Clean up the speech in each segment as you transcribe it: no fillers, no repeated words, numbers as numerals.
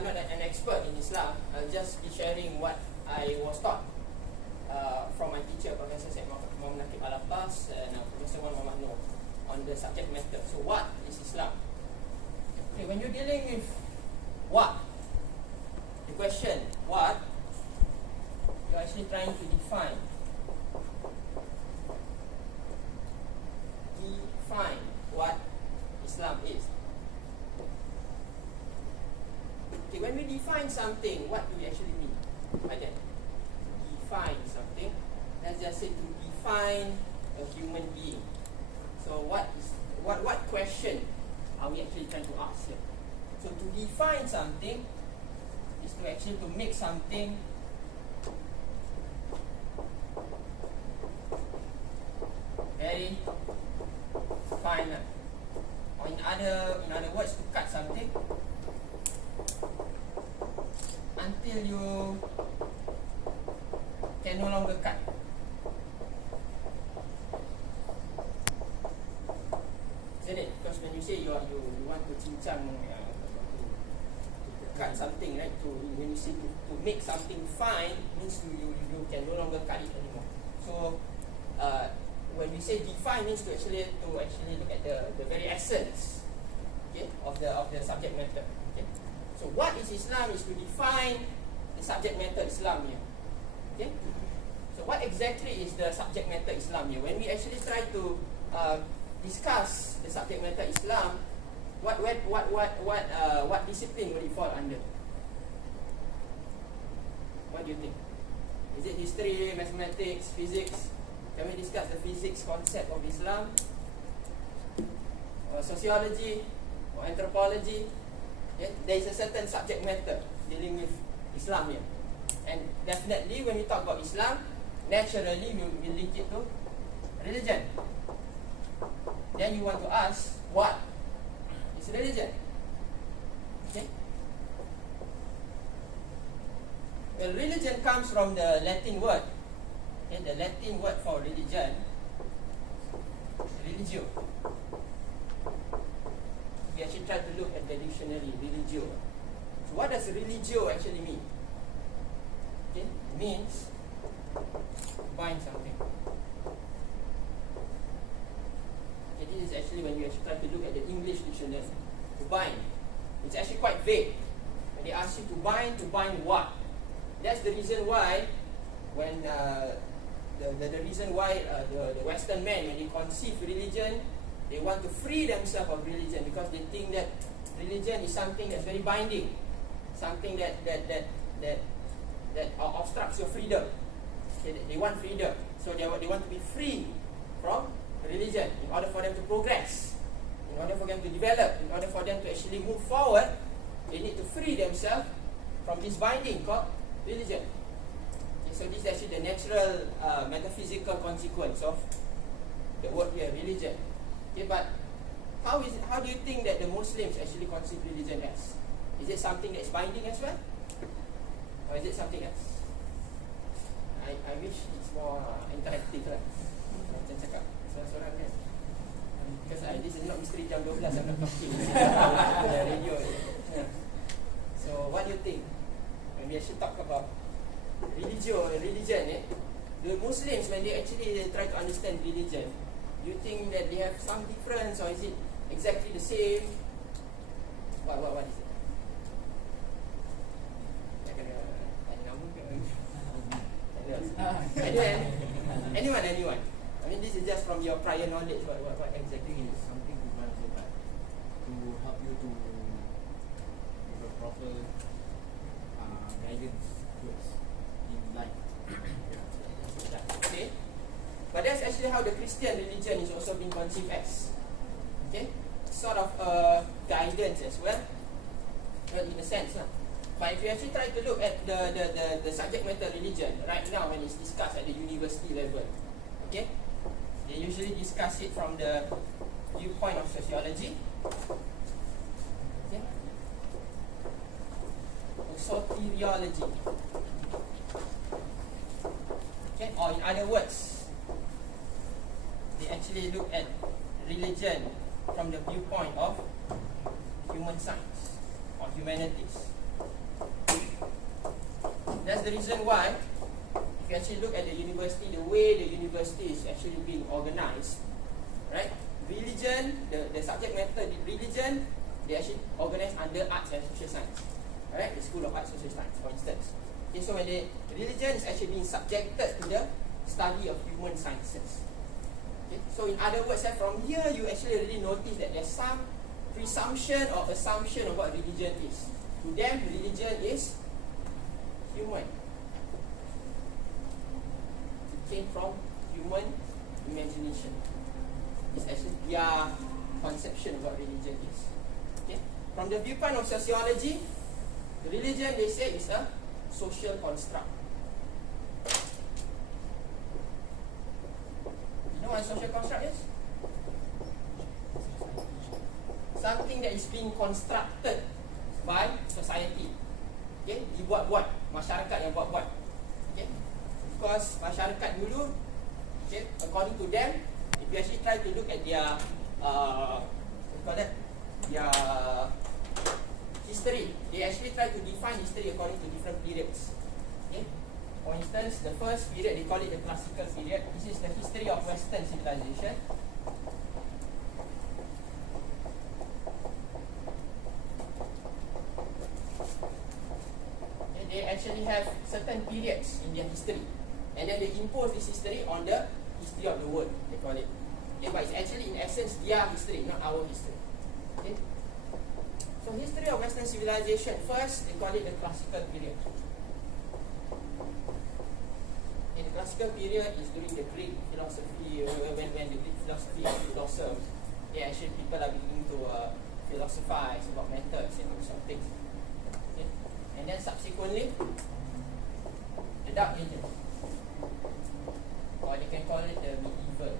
I'm not an expert in Islam. I'll just be sharing what I was taught from my teacher, Professor Syed Muhammad Nakib Al-Abbas and Professor Muhammad Noor on the subject matter. So what is Islam? Okay, when you're dealing with what, the question what, you're actually trying to define what Islam is. Okay, when we define something, what do we actually mean by that? Define something. Let's just say to define a human being. So what question are we actually trying to ask here? So to define something is to actually to make something very fine. Or in other words, to cut something until you can no longer cut. Isn't it? Because when you say you want to cincang, to cut something, right? When you say to make something fine, means you can no longer cut it anymore. So when we say define, means to actually look at the very essence, okay, of the subject matter. Okay? So what is Islam is to define the subject matter Islam here. Okay? So what exactly is the subject matter Islam here? When we actually try to discuss the subject matter Islam, what discipline will it fall under? What do you think? Is it history, mathematics, physics? Can we discuss the physics concept of Islam? Or sociology? Or anthropology? Okay? There is a certain subject matter dealing with Islam here. And definitely when we talk about Islam, naturally we link it to religion. Then you want to ask, what is religion? Okay? Well, religion comes from the Latin word. Okay, the Latin word for religion, religio. We actually try to look at the dictionary, religio. So what does religio actually mean? Okay, it means bind something. Okay, this is actually when you actually try to look at the English dictionary. To bind, it's actually quite vague. When they ask you to bind what? That's the reason why when the reason why the Western men, when they conceive religion, they want to free themselves of religion because they think that religion is something that's very binding, something that obstructs your freedom. Okay, they want freedom, so they want to be free from religion in order for them to progress, in order for them to develop, in order for them to actually move forward. They need to free themselves from this binding called religion. So this is actually the natural metaphysical consequence of the word here, religion. Okay, but how do you think that the Muslims actually conceive religion as? Is it something that's binding as well? Or is it something else? I wish it's more interactive lah. Macam cakap seorang-seorang kan. Because this is not Misteri Jam 12, I'm not talking. Radio. So what do you think? When we actually talk about religion, the Muslims, when they actually try to understand religion, do you think that they have some difference, or is it exactly the same? What is it? Anyone? I mean, this is just from your prior knowledge. What exactly is something to run so that to help you to give a proper guidance towards in life. Okay, but that's actually how the Christian religion is also being conceived as. Okay, sort of a guidance as well, in a sense lah. But if you actually try to look at the subject matter religion right now when it's discussed at the university level, okay, they usually discuss it from the viewpoint of sociology, okay, or soteriology, okay, or in other words, they actually look at religion from the viewpoint of human science or humanities. That's the reason why, if you actually look at the university, the way the university is actually being organized, right? Religion, the subject matter, the religion, they actually organize under arts and social science, right? The School of Arts and Social Science, for instance. Okay, so when the religion is actually being subjected to the study of human sciences. Okay, so in other words, from here you actually really notice that there's some presumption or assumption of what religion is. To them, religion is human. It came from human imagination. It's actually their conception of what religion is. Okay? From the viewpoint of sociology, religion, they say, is a social construct. You know what a social construct is? Something that is being constructed by society. Okay? Dibuat-buat. Masyarakat yang buat-buat. Okay? Because masyarakat dulu, okay, according to them, if you actually try to look at their their history, they actually try to define history according to different periods. Okay? For instance, the first period, they call it the classical period. This is the history of Western civilization. Okay, they actually have certain periods in their history, and then they impose this history on the history of the world, they call it. Okay, but it's actually in essence their history, not our history. Okay? So history of Western civilization, first they call it the classical period. In the classical period is during the Greek philosophy, when the Greek philosophy blossomed. Actually people are beginning to philosophize about methods and all sorts of things. Okay? And then subsequently, the Dark Ages, or they can call it the medieval.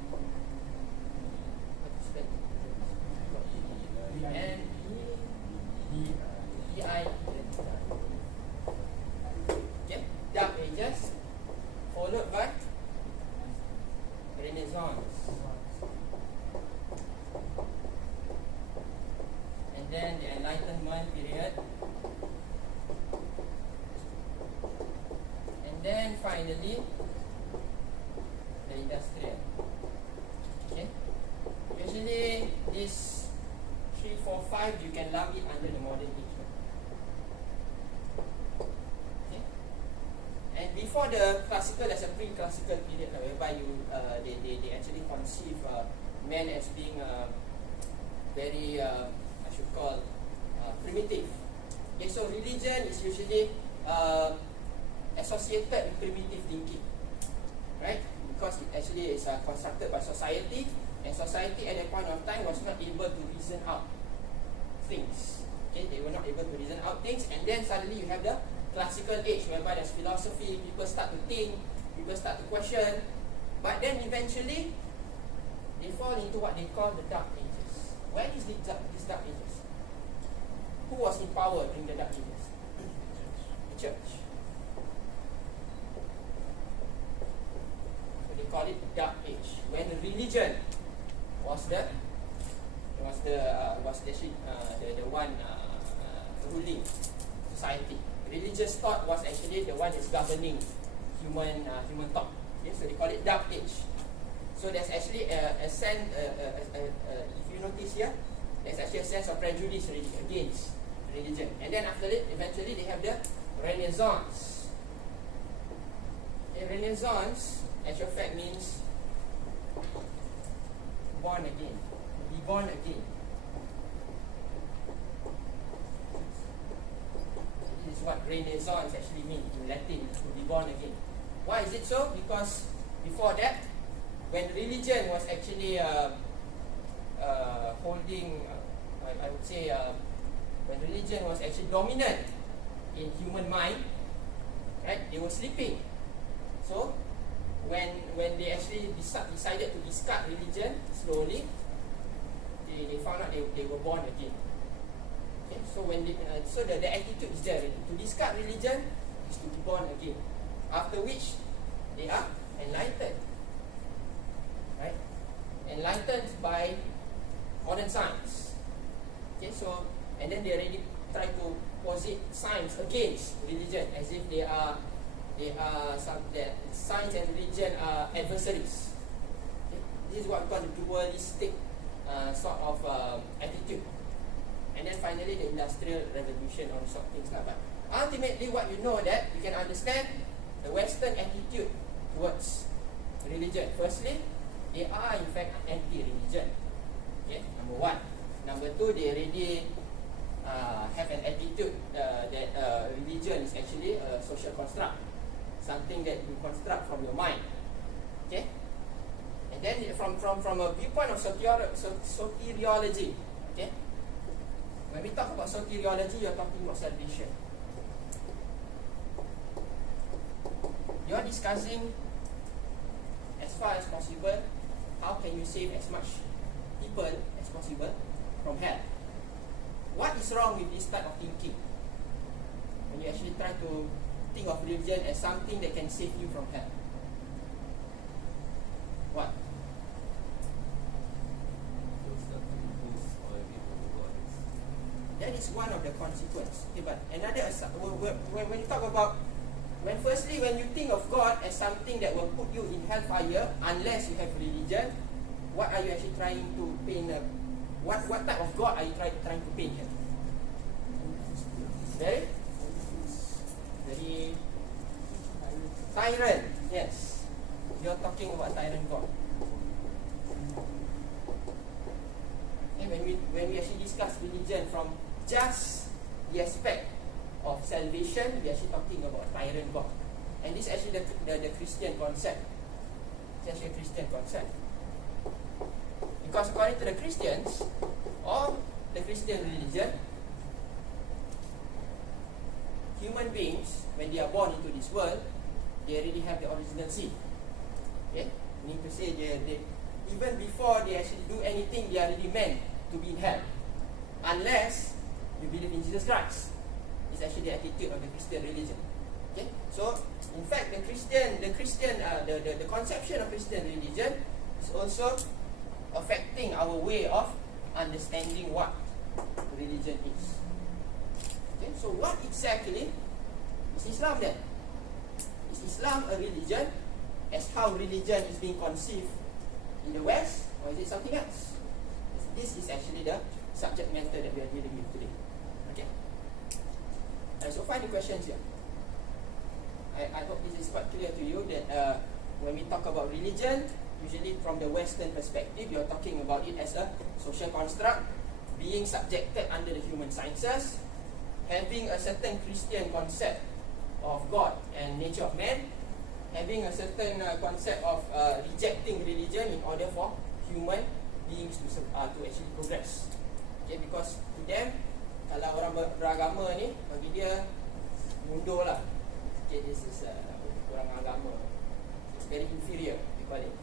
And okay, Dark Ages, followed by Renaissance, and then the Enlightenment period, and then finally the Industrial. Okay, usually this 3, 4, 5 you can lump it under the modern age. Okay? And before the classical, there's a pre-classical period whereby they actually conceive men as being very I should call primitive. Okay, so religion is usually associated with primitive thinking, right? Because it actually is constructed by society. And society at that point of time was not able to reason out things. Okay, they were not able to reason out things, and then suddenly you have the classical age whereby there's philosophy, people start to think, people start to question, but then eventually they fall into what they call the Dark Ages. When is this Dark Ages? Who was in power during the Dark Ages? The church. So they call it the Dark Age, when religion was the one ruling society. Religious thought was actually the one that's governing human thought. Okay, so they call it Dark Age. So there's actually a sense, if you notice here, there's actually a sense of prejudice against religion. And then after that, eventually they have the Renaissance. Okay, Renaissance, actual fact, means born again, be born again. This is what Renaissance actually means in Latin, to be born again. Why is it so? Because before that, when religion was actually holding, I would say, when religion was actually dominant in human mind, right? They were sleeping. So when they actually decided to discard religion slowly, they found out they were born again. Okay, so when they, the attitude is there. To discard religion is to be born again. After which they are enlightened, right? Enlightened by modern science. Okay, so and then they already try to posit science against religion, as if they are some that science and religion are adversaries. Okay? This is what we call the dualistic sort of attitude. And then finally the industrial revolution, all sort of things like that. Ultimately, what you know that you can understand the Western attitude towards religion. Firstly, they are in fact anti-religion. Okay, number one. Number two, they already have an attitude that religion is actually a social construct, something that you construct from your mind. Okay, and then from a viewpoint of soteriology. Okay, when we talk about soteriology, you're talking about salvation. You are discussing, as far as possible, how can you save as much people as possible from hell. What is wrong with this type of thinking? When you actually try to think of religion as something that can save you from hell. What? That is one of the consequences. Okay, but another, when you talk about, when you think of God as something that will put you in hellfire unless you have religion, what are you actually trying to paint? What type of God are you trying to paint here? Very tyrant. Yes, you're talking about tyrant God. Okay, when we actually discuss religion from just the aspect of salvation, we are actually talking about tyrant God. And this is actually the Christian concept. It's actually a Christian concept. Because according to the Christians, or the Christian religion, human beings, when they are born into this world, they already have the original sin. Okay? Meaning to say, they even before they actually do anything, they are already meant to be in hell. Unless you believe in Jesus Christ. It's actually the attitude of the Christian religion. Okay? So, in fact, the conception of Christian religion is also affecting our way of understanding what religion is. Okay? So, what exactly is Islam then? Is Islam a religion as how religion is being conceived in the West, or is it something else? This is actually the subject matter that we are dealing with today. Okay? So find the questions here. I hope this is quite clear to you that when we talk about religion, usually from the Western perspective, you're talking about it as a social construct, being subjected under the human sciences, having a certain Christian concept of God and nature of man, having a certain concept of rejecting religion in order for human beings to actually progress. Okay, because to them, kalau orang beragama ni, bagi dia mundur lah. Okay, this is orang agama. It's very inferior, we call it.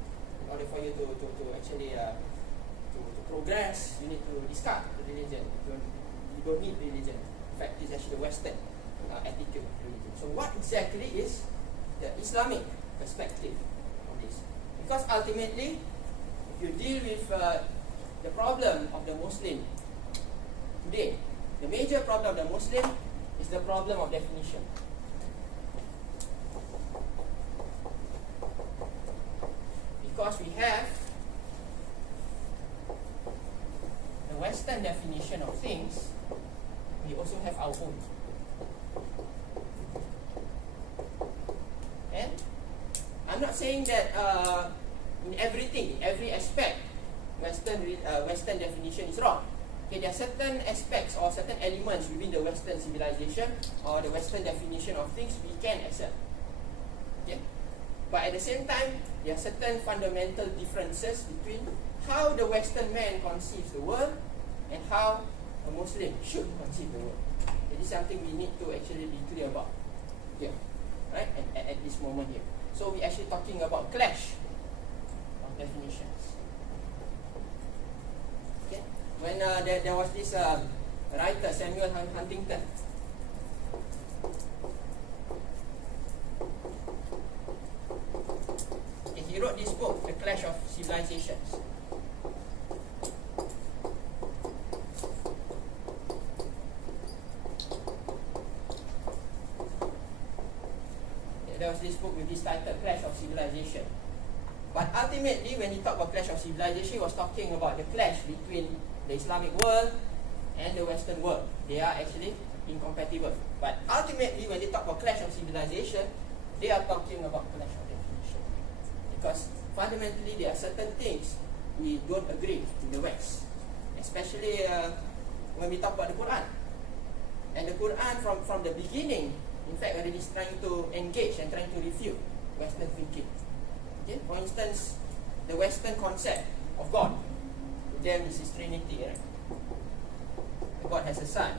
In order for you to actually to progress, you need to discard the religion. You don't need religion. In fact, it's actually the Western attitude of religion. So what exactly is the Islamic perspective on this? Because ultimately, if you deal with the problem of the Muslim today, the major problem of the Muslim is the problem of definition. Because we have the Western definition of things, we also have our own. And I'm not saying that in everything, in every aspect, Western definition is wrong. Okay, there are certain aspects or certain elements within the Western civilization or the Western definition of things we can accept. Okay? But at the same time, there are certain fundamental differences between how the Western man conceives the world and how a Muslim should conceive the world. It is something we need to actually be clear about here, right? At this moment here. So we're actually talking about clash of definitions. Okay? When there was this writer, Samuel Huntington. Okay, he wrote this book, The Clash of Civilizations. There was this book with this title, Clash of Civilization. But ultimately, when he talked about clash of civilization, he was talking about the clash between the Islamic world and the Western world. They are actually incompatible. But ultimately, when they talk about clash of civilization, they are talking about clash of definition. Because fundamentally, there are certain things we don't agree in the West. Especially when we talk about the Quran. And the Quran from the beginning, in fact, already is trying to engage and trying to refute Western thinking. Okay? For instance, the Western concept of God, to them is his Trinity, right? God has a son.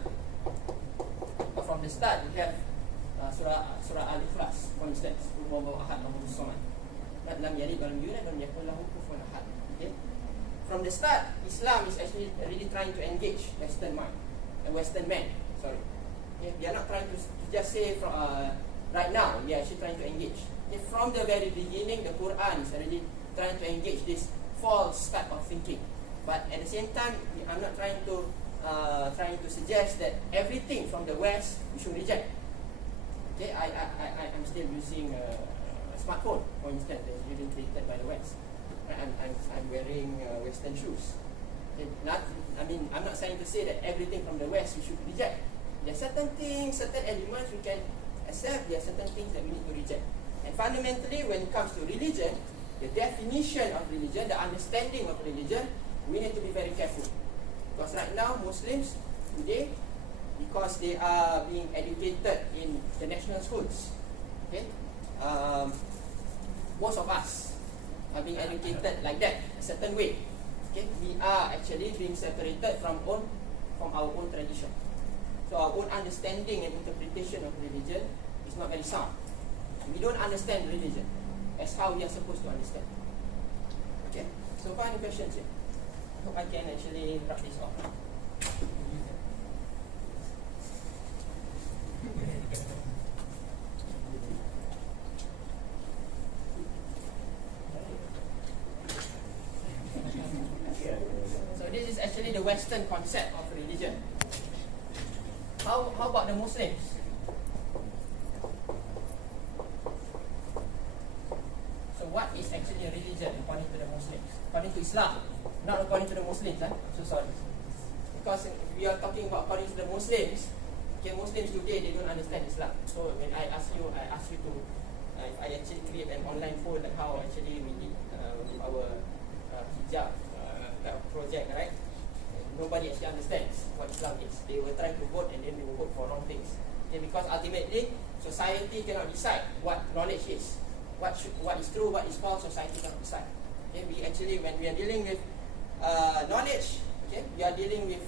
But from the start, we have Surah Al-Ikhlas, for instance. Okay? From the start, Islam is actually really trying to engage Western mind, and Western men. Sorry. Okay? They are not trying to just say from right now. They are actually trying to engage. Okay? From the very beginning, the Quran is already trying to engage this false type of thinking. But at the same time, I'm not trying to suggest that everything from the West we should reject. Okay, I'm still using a smartphone, for instance, that's been created by the West. I'm wearing Western shoes. Okay, I'm not saying to say that everything from the West we should reject. There are certain things, certain elements we can accept. There are certain things that we need to reject. And fundamentally, when it comes to religion, the definition of religion, the understanding of religion, we need to be very careful. Because right now, Muslims today, because they are being educated in the national schools, okay, most of us are being educated like that, a certain way. Okay, we are actually being separated from our own tradition. So our own understanding and interpretation of religion is not very sound. We don't understand religion as how we are supposed to understand. Okay, so final questions here. I hope I can actually wrap this off. So this is actually the Western concept of religion. How about the Muslims? So what is actually a religion according to the Muslims? According to Islam, not according to the Muslims. I'm so sorry. Because we are talking about according to the Muslims. Okay, Muslims today, they don't understand Islam. So when I ask you to, I actually create an online poll like how actually we did with our hijab project, right? Nobody actually understands what Islam is. They will try to vote and then they will vote for wrong things. Okay, because ultimately, society cannot decide what knowledge is. What is true, what is false, society cannot decide. Okay, we actually, when we are dealing with knowledge, okay, we are dealing with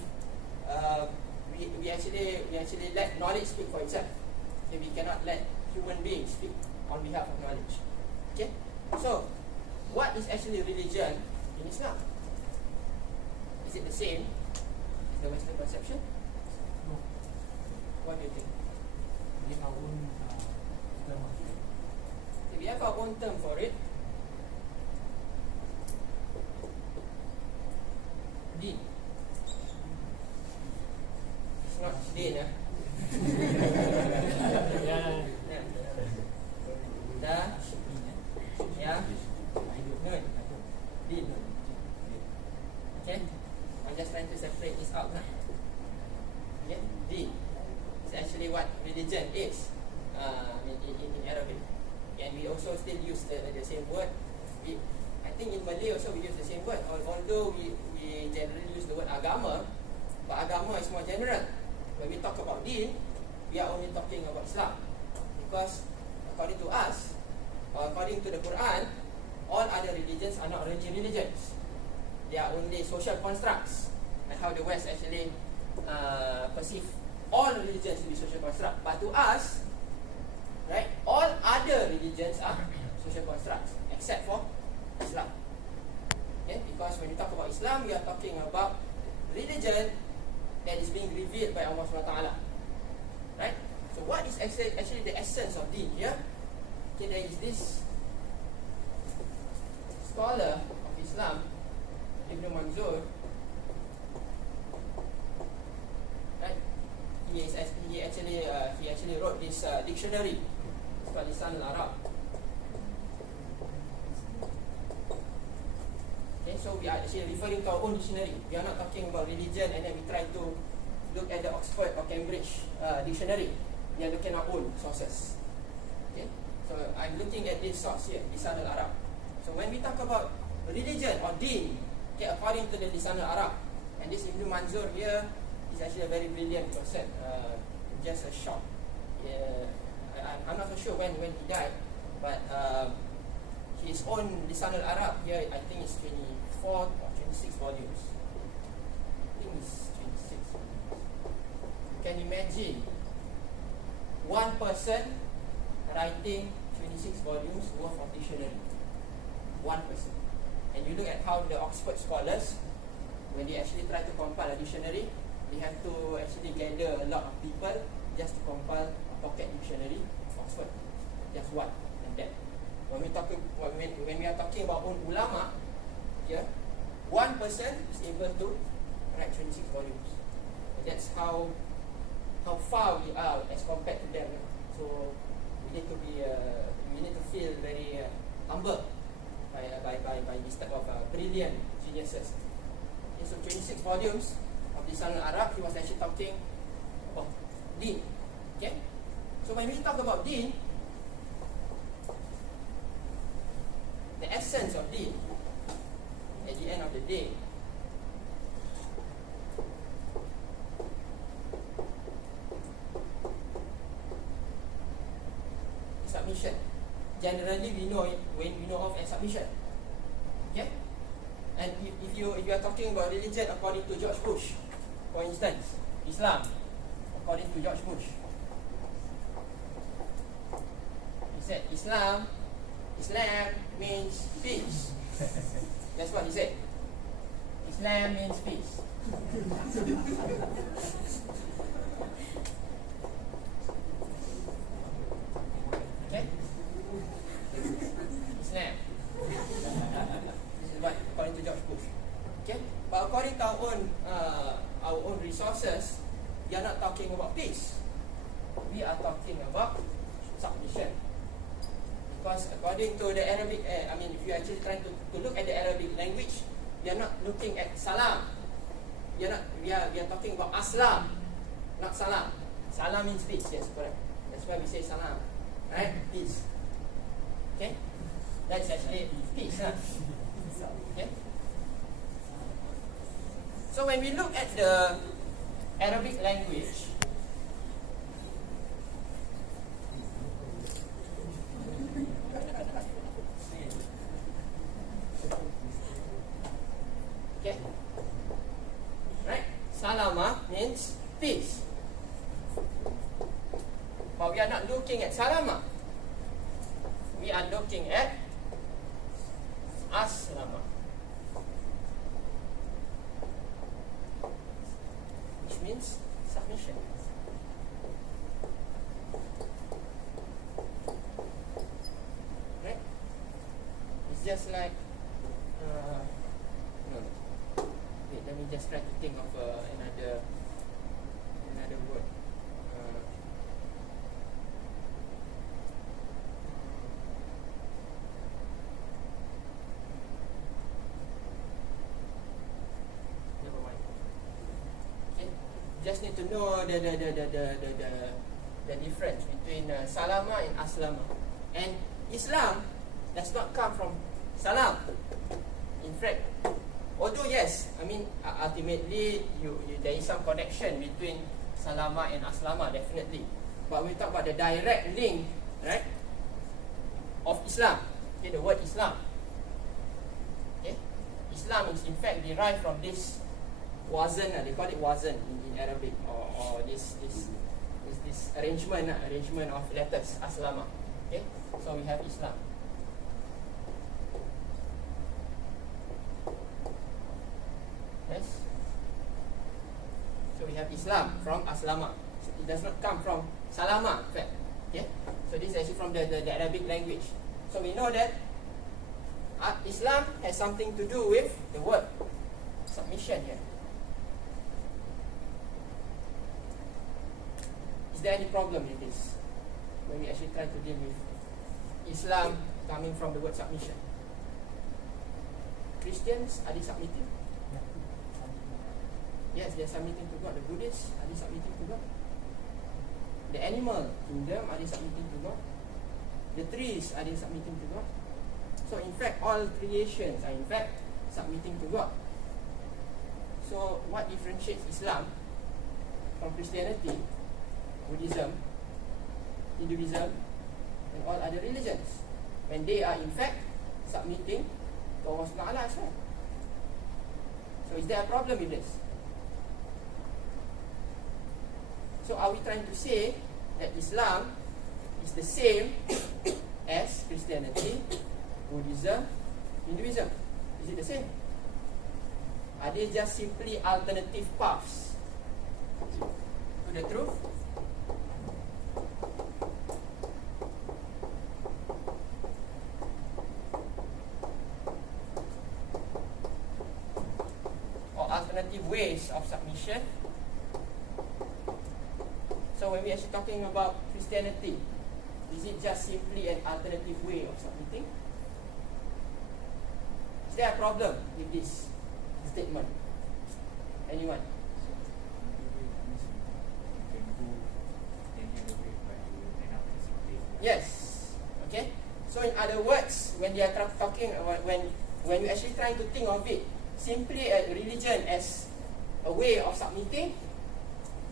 we actually let knowledge speak for itself. Okay, we cannot let human beings speak on behalf of knowledge. Okay, so what is actually religion in Islam? Is it the same as the Western conception? No. What do you think? We have our own term of it. We have our own term for it. Din. It's not din, eh? Nun. Din. Okay? I'm just trying to separate this out now. Okay? Din. It's actually what religion is in Arabic. And we also still use the same word. I think in Malay also we use the same word. Although we generally use the word agama, but agama is more general. When we talk about din, we are only talking about Islam. Because according to us, or according to the Quran, all other religions are not really religions. They are only social constructs. And how the West actually perceive all religions to be social constructs. But to us, right, all other religions are social constructs except for Islam. Okay? Because when you talk about Islam, we are talking about religion that is being revealed by Allah SWT. Right? So what is actually the essence of deen here? Okay, there is this scholar of Islam, Ibn Manzur. Right? He actually wrote this dictionary. called Lisan al-Arab. Okay, so we are actually referring to our own dictionary. We are not talking about religion and then we try to look at the Oxford or Cambridge dictionary. We are looking at our own sources. Okay, so I'm looking at this source here, Lisan al-Arab. So when we talk about religion or deen, okay, according to the Lisan al-Arab, and this Ibn Manzur here is actually a very brilliant person. Just a short. I'm not so sure when he died, but his own Lisan al-Arab here, I think it's 24 or 26 volumes. I think it's 26. You can imagine one person writing 26 volumes worth of dictionary. One person. And you look at how the Oxford scholars, when they actually try to compile a dictionary, they have to actually gather a lot of people just to compile a pocket dictionary of Oxford. Just one and that. When we are talking about ulama, yeah, one person is able to write 26 volumes. And that's how far we are as compared to them. So we need to feel very humble by this type of brilliant geniuses. Okay, so 26 volumes of Lisan al-Arab, he was actually talking about deen. Okay? So when we talk about deen, the essence of deen, at the end of the day, is submission. Generally, we know of as submission. Okay? And if you are talking about religion according to George Bush, for instance, Islam, according to George Bush, he said Islam means peace. That's what he said. Islam means peace. Okay? Islam. This is what according to George Bush. Okay? But according to our own resources, we are not talking about peace. We are talking about submission. Because according to the Arabic, if you are actually trying to look at the Arabic language, we are not looking at salam. We are talking about aslam, not salam. Salam means peace, yes, correct. That's why we say salam, right? Peace. Okay? That's actually peace, huh? Okay? So when we look at the Arabic language, okay, right? Salama means peace. But we are not looking at salama. We are looking at aslama, which means submission. Right? It's just like wait, let me just try to think of another word. Never mind. Okay, just need to know the difference between salama and aslama. And Islam does not come from salam. In fact, although yes, ultimately there is some connection between salama and aslama, definitely. But we talk about the direct link, right, of Islam. Okay, the word Islam. Okay, Islam is in fact derived from this wazn. They call it wazn in Arabic, or this arrangement of letters, aslama. Okay, so we have Islam. Yes. So we have Islam from aslama. So it does not come from salama, in fact. Okay. So this is actually from the Arabic language. So we know that Islam has something to do with the word submission here. Is there any problem with this? when we actually try to deal with Islam coming from the word submission. Christians, are they submitting? Yes, they are submitting to God. The Buddhists, are they submitting to God? The animal kingdom, are they submitting to God? The trees, are they submitting to God? So in fact, all creations are in fact submitting to God. So what differentiates Islam from Christianity, Buddhism, Hinduism, and all other religions, when they are in fact submitting to Allah SWT as well? So is there a problem with this? So are we trying to say that Islam is the same as Christianity, Buddhism, Hinduism? Is it the same? Are they just simply alternative paths to the truth? Or alternative ways of submission? So when we are actually talking about Christianity, is it just simply an alternative way of submitting? Is there a problem with this statement? Anyone? Yes. Okay. So in other words, when they are talking, when you actually trying to think of it simply a religion as a way of submitting,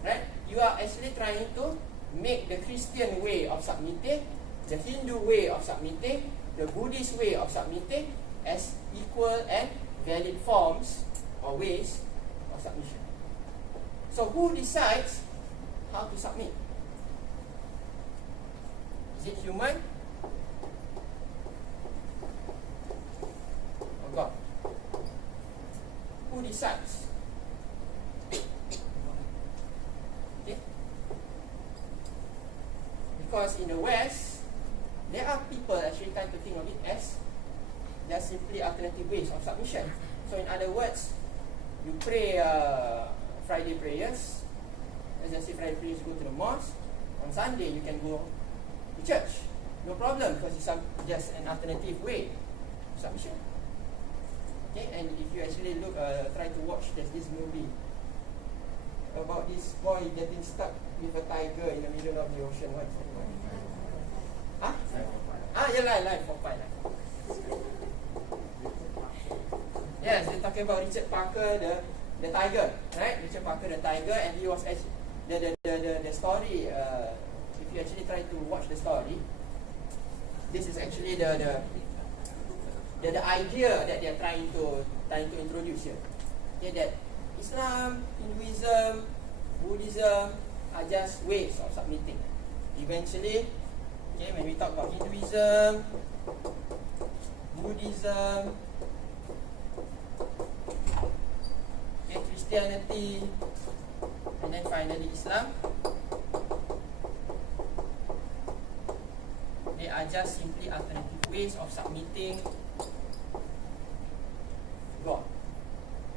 right? You are actually trying to make the Christian way of submitting, the Hindu way of submitting, the Buddhist way of submitting as equal and valid forms or ways of submission. So who decides how to submit? Is it human or God? Who decides? Okay. Because in the West, there are people actually trying to think of it as they are simply alternative ways of submission. So in other words, you pray Friday prayers. As I say, Friday prayers, go to the mosque. On Sunday, you can go to church. No problem, because it's just an alternative way of submission. Okay, and if you actually look, try to watch, there's this movie about this boy getting stuck with a tiger in the middle of the ocean. What's it called? Huh? Yeah, Life for Pi. Yes, they're talking about Richard Parker, the tiger, right? Richard Parker, the tiger, and he was actually the story. If you actually try to watch the story, this is actually the idea that they're trying to introduce here. Okay, that Islam, Hinduism, Buddhism are just ways of submitting. Eventually, okay, when we talk about Hinduism, Buddhism, okay, Christianity, and then finally Islam, they are just simply alternative ways of submitting God.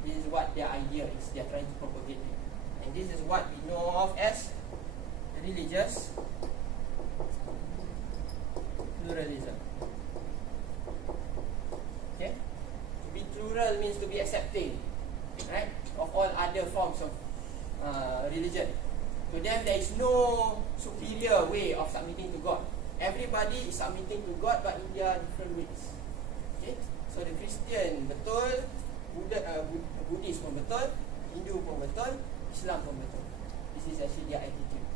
This is what their idea is. They are trying to propagate it. And this is what we know of as religious pluralism. Okay? To be plural means to be accepting, right, of all other forms of religion. To them, there is no superior way of submitting to God. Everybody is submitting to God, but in their different ways. Okay? So the Christian betul, Buddhist pun betul, Hindu pun betul, Islam pun betul. This is actually their attitude.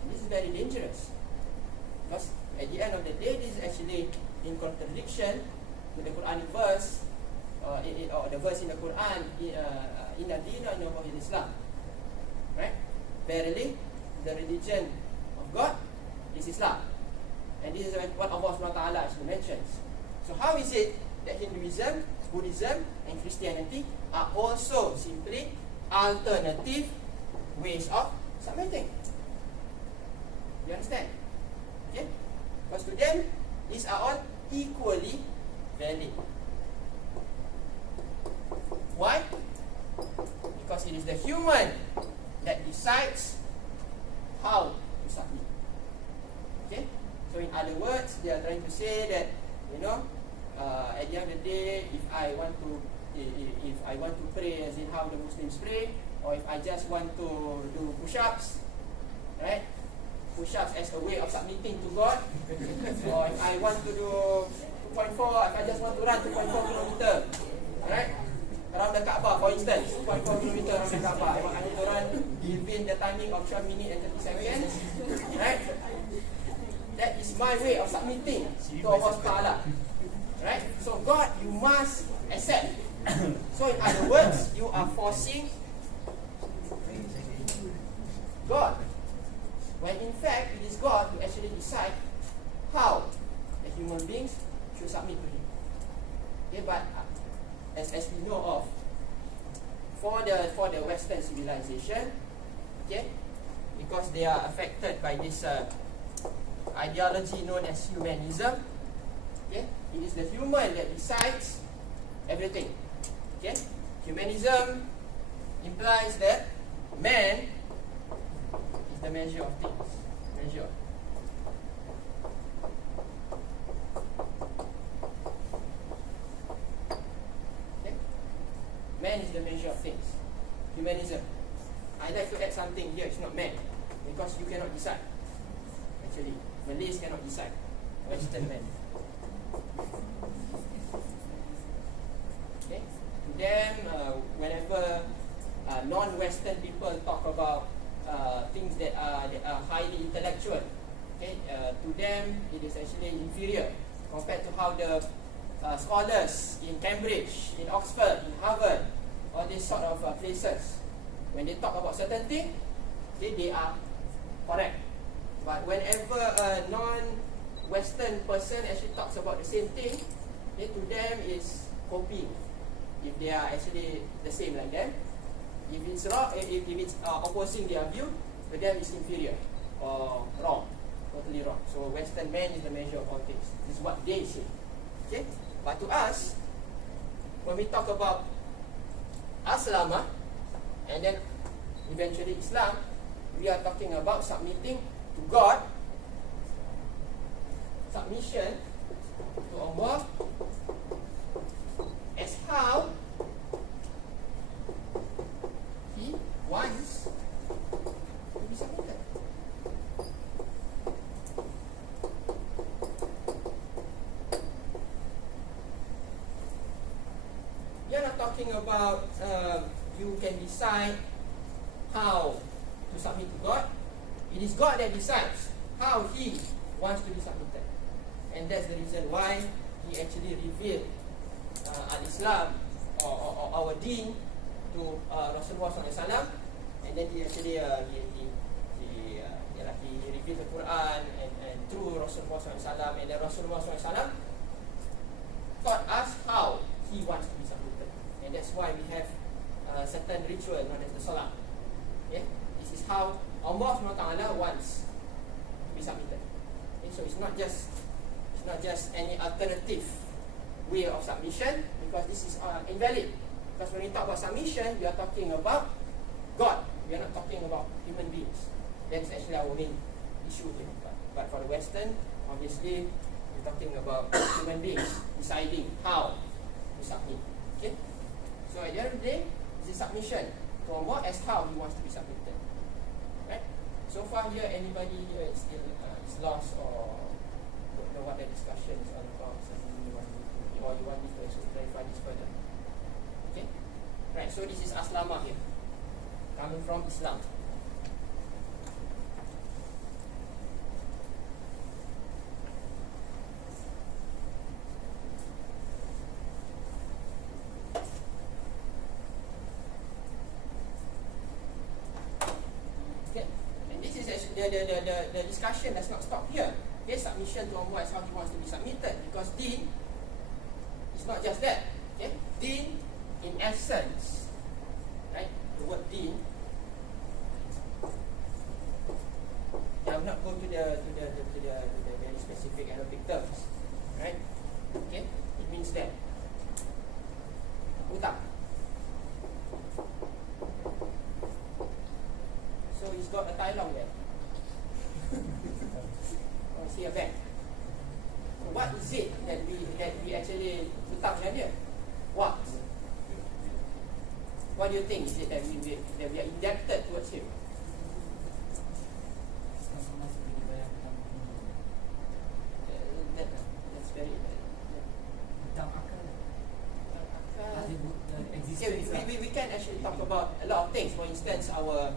And this is very dangerous. Because at the end of the day, this is actually in contradiction with the Quranic verse, or the verse in the Quran, Inna Dina Inna Islam. Right? Verily, the religion of God is Islam. And this is what Allah SWT actually mentions. So how is it that Hinduism, Buddhism, and Christianity are also simply alternative ways of submitting? You understand? Okay? Because to them, these are all equally valid. Why? Because it is the human that decides how to submit. Okay? other words, they are trying to say that, you know, at the end of the day, if I want to pray as in how the Muslims pray, or if I just want to do push-ups, right? Push-ups as a way of submitting to God, or if I want to do 2.4, if I just want to run 2.4 kilometer, right? Around the Kaabah, for instance, 2.4 kilometer around the Kaabah, I need to run within the timing of 12 minutes and 30 seconds, right? That is my way of submitting to Allah Ta'ala, right? So God, you must accept. So in other words, you are forcing God, when in fact it is God who actually decide how the human beings should submit to Him. Okay, but as we know of, for the Western civilization, okay, because they are affected by this ideology known as humanism, okay, it is the human that decides everything. Okay, humanism implies that man is the measure of things. Measure. Okay? Man is the measure of things. Humanism. I'd like to add something here. It's not man, because you cannot decide. Actually, Malays cannot decide. Western men. Okay? To them, whenever non-Western people talk about things that are highly intellectual, okay, to them it is actually inferior compared to how the scholars in Cambridge, in Oxford, in Harvard, all these sort of places, when they talk about certain things, okay, they are correct. But whenever a non-Western person actually talks about the same thing, okay, to them is copying. If they are actually the same like them, if it's wrong, if it's opposing their view, to them is inferior or wrong, totally wrong. So Western man is the measure of all things. This is what they say. Okay, but to us, when we talk about Aslama and then eventually Islam, we are talking about submitting to God, submission to Allah as how He wants to be submitted. We are not talking about you can decide how to submit to God. It is God that decides how He wants to be submitted. And that's the reason why He actually revealed al-Islam or our deen to Rasulullah SAW, and then He actually he revealed the Quran and through Rasulullah SAW, and then Rasulullah SAW taught us how He wants to be submitted, and that's why we have certain ritual known as the Salah. Okay? This is how Allah SWT wants to be submitted. Okay? So it's not just any alternative way of submission, because this is invalid. Because when we talk about submission, we are talking about God. We are not talking about human beings. That is actually our main issue here. But for the Western, obviously, we're talking about human beings deciding how to submit. Okay? So at the end of the day, it's a submission to Allah as how He wants to be submitted. Right? So far here, anybody here is still is lost or don't know what the discussion is all about, or you want me to actually clarify this further? Okay? Right, so this is Aslama here, coming from Islam. Okay, and this is actually the discussion does not stop here. Okay, submission to Allah is how He wants to be submitted, because deen is not just that. Okay, deen in essence, right? The word deen. I will not go to the very specific Arabic terms, right? Okay, it means that utang. So he's got a tai long there. Oh, see a bank. What do you think? Is it that we are indebted towards him? That's very we can actually talk about a lot of things. For instance, our